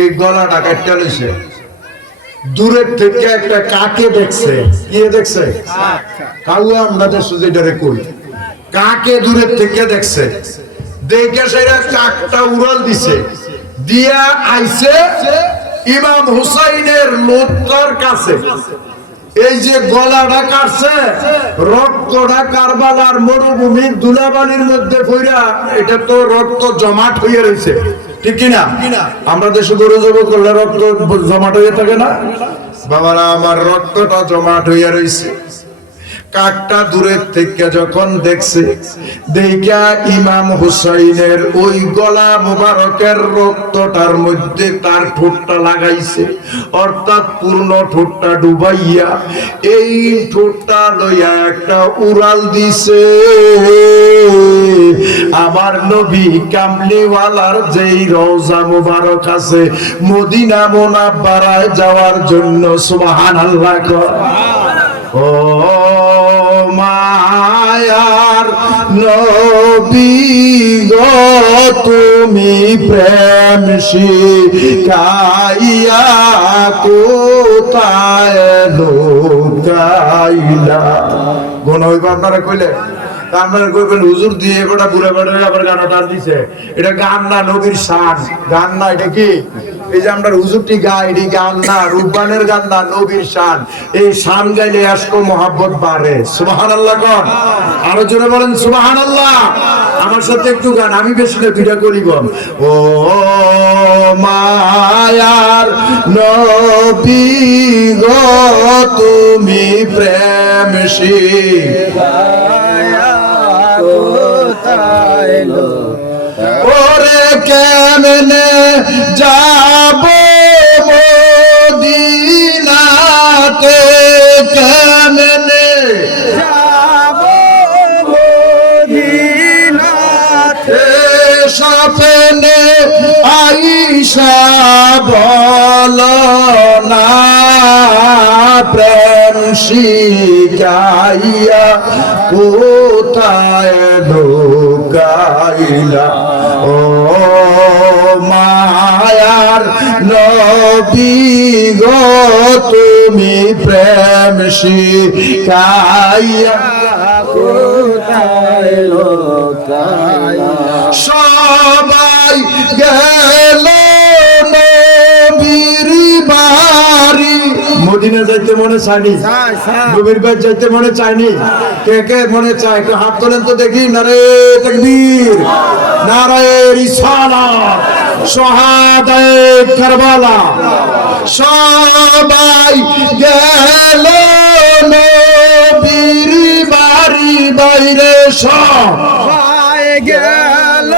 এই গলাটা কাটতে লইছে। দূরের থেকে একটা কাকে দেখছে, কি দেখছে? কাউয়া আমাদের সুজিটারে কই কাকে দূরের থেকে দেখছে, দেখে সেটা কাকটা উড়াল দিছে, দিয়া আইছে ইমাম হুসাইনের লোটার কাছে। এই যে গলাটা কাটছে, রক্তটা কারবালার মরুভূমির ধুলাবালির মধ্যে পইরা এটা তো রক্ত জমাট হয়ে রয়েছে, ঠিক কিনা? আমরা দেশে গরু জব করলে রক্ত জমাট হয়ে থাকে না? বাবারা, আমার রক্তটা জমাট হয়ে রয়েছে। কাকটা দূরের থেকে যখন দেখছে, দেখা ইমাম হুসাইনের ওই গলা মোবারকের রক্তটার মধ্যে তার ঠোঁটটা লাগাইছে, অর্থাৎ পূর্ণ ঠোঁটটা ডুবাইয়া এই ঠোঁটটা লইয়া একটা উড়াল দিছে আমার নবী কামলিওয়ালার যেই রওজা মোবারক আছে মদিনা মুনাব্বারায় যাওয়ার জন্য। সুবহানাল্লাহ। ও মায়ার নবী গো, তুমি প্রেম শিখাইয়া কোথায় লুকাইলা। কোন হইব আপনারা কইলে? আপনারা কইবেন হুজুর দিয়ে গোটা বুড়া বেড়ে আবার গানটা দিছে। এটা গান না, নবীর শান। গান না, এটা কি? এই যে আমরা হুজুরটি গাই, এটি গান না, রূপবানের গান না, নবীর শান। এই শান গাইলে আশক ও মহব্বত বাড়ে। সুবহানাল্লাহ কোন? আরো জোরে বলেন সুবহানাল্লাহ। আমার সাথে একটু গান, আমি বেশি না, দুইটা করি বল। ও মায়ার নবী গো, তুমি প্রেম শিখাইয়া কোথায় ওরে কেমনে যাব মদিনাতে, কেমনে যাব মদিনাতে, স্বপ্নে আইসা বল না প্রেম শিখাইয়া কোথায় লুকাইলা। ও মায়ার নবী গো, তুমি প্রেম শিখাইয়া কোথায় লুকাইলা। সবাই গেল নবীর বাড়ি, মদিনা যাইতে মনে চায়নি? নবীর বাড়ি যাইতে মনে চায়নি? কে কে মনে চায়? একটু হাত তোলেন তো দেখি। নারে তাকবীর, নারে রিসালাত, শাহাদায়ে কারবালা। সবাই গেল নবীর বাড়ি, বাইরে সবাই গেল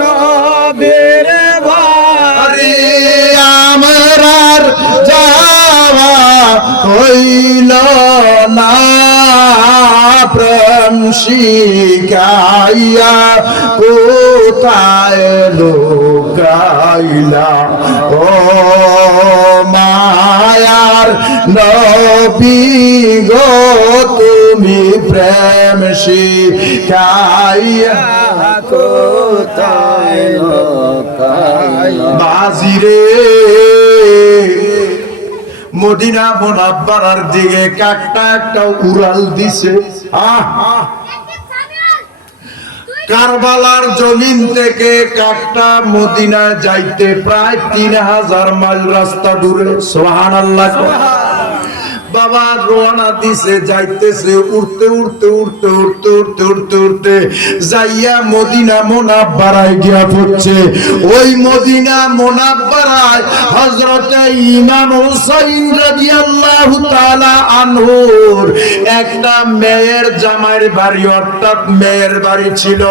নবীর বাড়ি, আমরার যাওয়া হইল না প্রেম শিখাইয়া কোথায় লুকাইলা। ও মায়ার নবী গো, তুমি প্রেম শিখাইয়া কোথায় লুকাইলা। বাজিরে মদিনা মুনাব্বারার দিকে কাকটা একটা উড়াল দিছে। কারবালার জমিন থেকে কাকটা মদিনা যাইতে প্রায় 3000 মাইল রাস্তা দূরে। সুবহানাল্লাহ। বাবা রওনা দিছে, যাইতেছে, উড়তে উড়তে উড়তে উড়তে উড়তে উড়তে উড়তে যাইয়া মদিনা মুনাব্বারায় গিয়া পড়ছে। ওই মদিনা মুনাব্বারায় হযরত ইমাম হুসাইন রাদিয়াল্লাহু তাআলা আনহুর একটা মেয়ের জামাইয়ের বাড়ি, অর্থাৎ মেয়ের বাড়ি ছিল।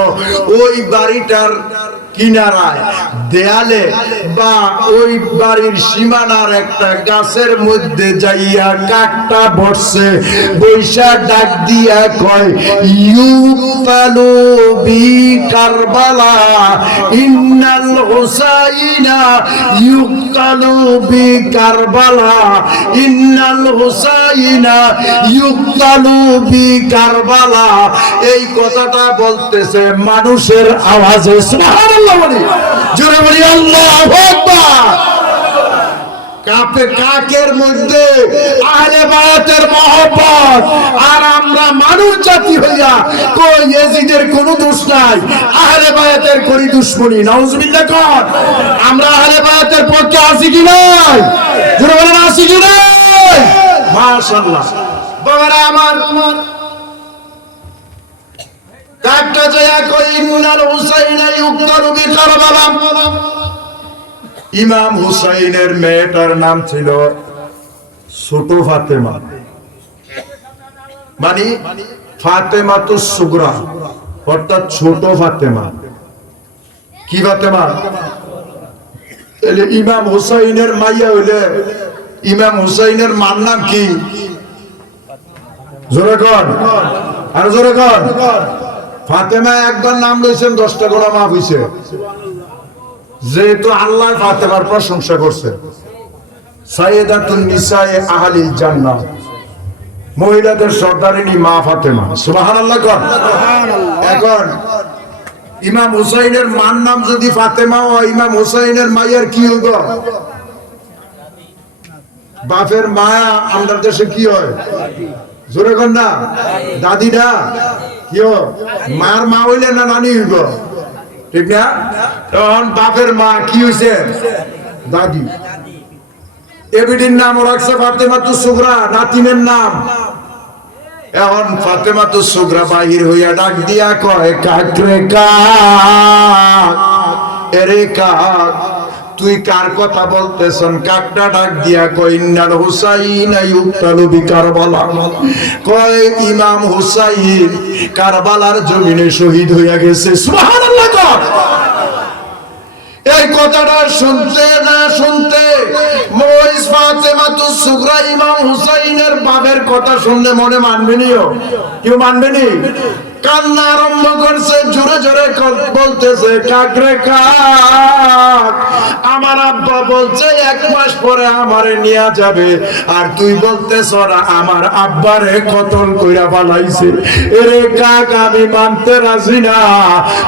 ওই বাড়িটার কিনারায় দেয়ালে বা ওই বাড়ির সীমানার একটা গাছের মধ্যে যাইয়া কাকটা বসছে, বৈশা ডাক দিয়া কয়, ইউকালু বি কারবালা ইন্নাল হুসাইনা, ইউকালু বি কারবালা ইন্নাল হুসাইনা, ইউকালু বি কারবালা। এই কথাটা বলতেছে মানুষের আওয়াজে। সুবহানাল্লাহ। জোরে বলি আল্লাহু আকবার। কাপে কাকের মধ্যে আহলে বায়াতের মহব্বত, আর আমরা মানুষ জাতি হইয়া কই ইয়াজিদের কোনো দোষ নাই, আহলে বায়াতের করি দুশমনি। নাউজুবিল্লাহ কর। আমরা আহলে বায়াতের পক্ষে আছি কি নাই? জোরে বলেন আছি কি নাই? মাশাআল্লাহ। বাবারা আমার, কাকটা জয়া কই ইন্নাল হুসাইনা ইউক্তালু বিকারবালা। ইমাম হুসাইনের মেয়েটার নাম ছিল ছোট ফাতেমা, মানে ফাতেমাতুস সুগরা, অর্থাৎ ছোট ফাতেমা। কি ফাতেমা? ইমাম হুসাইনের মাইয়া হইলে ইমাম হুসাইনের মার নাম কি? জোরে কর, আর জোরে কর। ফাতেমা একবার নাম লইছেন 10টা গোনা মাফ হইছে, যেহেতু আল্লাহ ফাতেমার প্রশংসা করছে। সাইয়্যিদাতুন নিসায়ে আহলিল জান্নাহ, মহিলাদের সর্দারিনী মা ফাতেমা। সুবহানাল্লাহ কর। এখন ইমাম হুসাইনের মার নাম যদি ফাতেমা হয়, ইমাম হুসাইনের মায়ের কি হইব? বাপের মায়া আমাদের দেশে কি হয়? জোরে কর না, দাদি না? কি মার মা হইলে না নানি হইব, ঠিক না? তখন বাপের মা কি হইছে? দাদি। এবিডির নাম রাখছে ফাতেমাতুস সুগরা, নাতিনের নাম। এখন ফাতেমাতুস সুগরা বাহির হইয়া ডাক দিয়া কয়, কাক রে কাক, এরে কাক, তুই কার কথা বলতেছন? কাকটা ডাক দিয়া কয়, ইন্নাল হুসাইনা ইউক্তালু বিকারবালা। কয় ইমাম হুসাইন কারবালার জমিনে শহীদ হইয়া গেছে। সুবহানাল্লাহ কর। এই কথাটা শুনতে না শুনতে মুইজ ফাতেমাতুস সুগরা ইমাম হুসাইনের বাপের কথা শুনলে মনে মানবে নিও? কেউ মানবে নি? কান্না আরম্ভ করছে, জোরে জোরে বলতেছে, কাক রে কাক, আমার আব্বা বলছে 1 মাস পরে আমারে নিয়ে যাবে, আর তুই বলতেছ আমার আব্বারে কতল কইরা পালাইছে। এরে কাক, আমি মানতে রাজি না,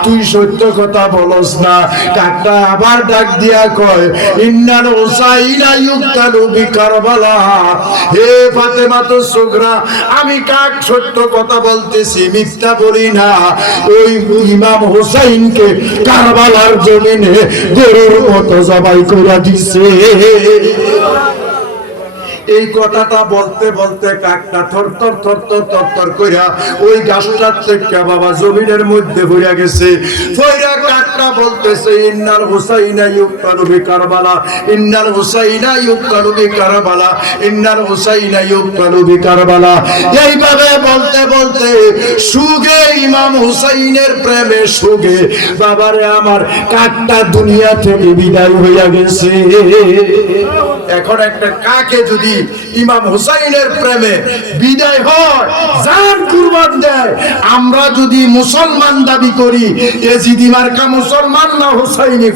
তুই সত্য কথা বলস না। কাকটা আবার ডাক দিয়া কয়, ইন্নাল হুসাইনা ইউক্তালু বিকারবালা। হে ফাতেমাতুস সুগরা, আমি কাক সত্য কথা বলতেছি, মিথ্যা বলি না। ওই ইমাম হুসাইনকে কারবালার জমিনে গরুর মতো জবাই কইরা দিছে। এই কথাটা বলতে বলতে কাকটা থরথর থরথর থরথর কইরা ওই গাছটার থেকে বাবা জমিনের মধ্যে পড়ে গেছে। পড়া কাকটা বলতেছে, ইন্নাল হুসাইনা ইউক্তালু বিকারবালা, ইন্নাল হুসাইনা ইউক্তালু বিকারবালা, ইন্নাল হুসাইনা ইউক্তালু বিকারবালা। এইভাবে বলতে বলতে সুগে ইমাম হুসাইনের প্রেমে সুগে বাবারে আমার কাকটা দুনিয়া থেকে বিদায় হইয়া গেছে। এখন একটা কাকে যদি ইমাম হুসাইনের প্রেমে বিদায় হয়, জান কুরবান দেয়, আমরা যদি মুসলমান দাবি করি, এজিদি মার্কা মুসলমান না হুসাইনি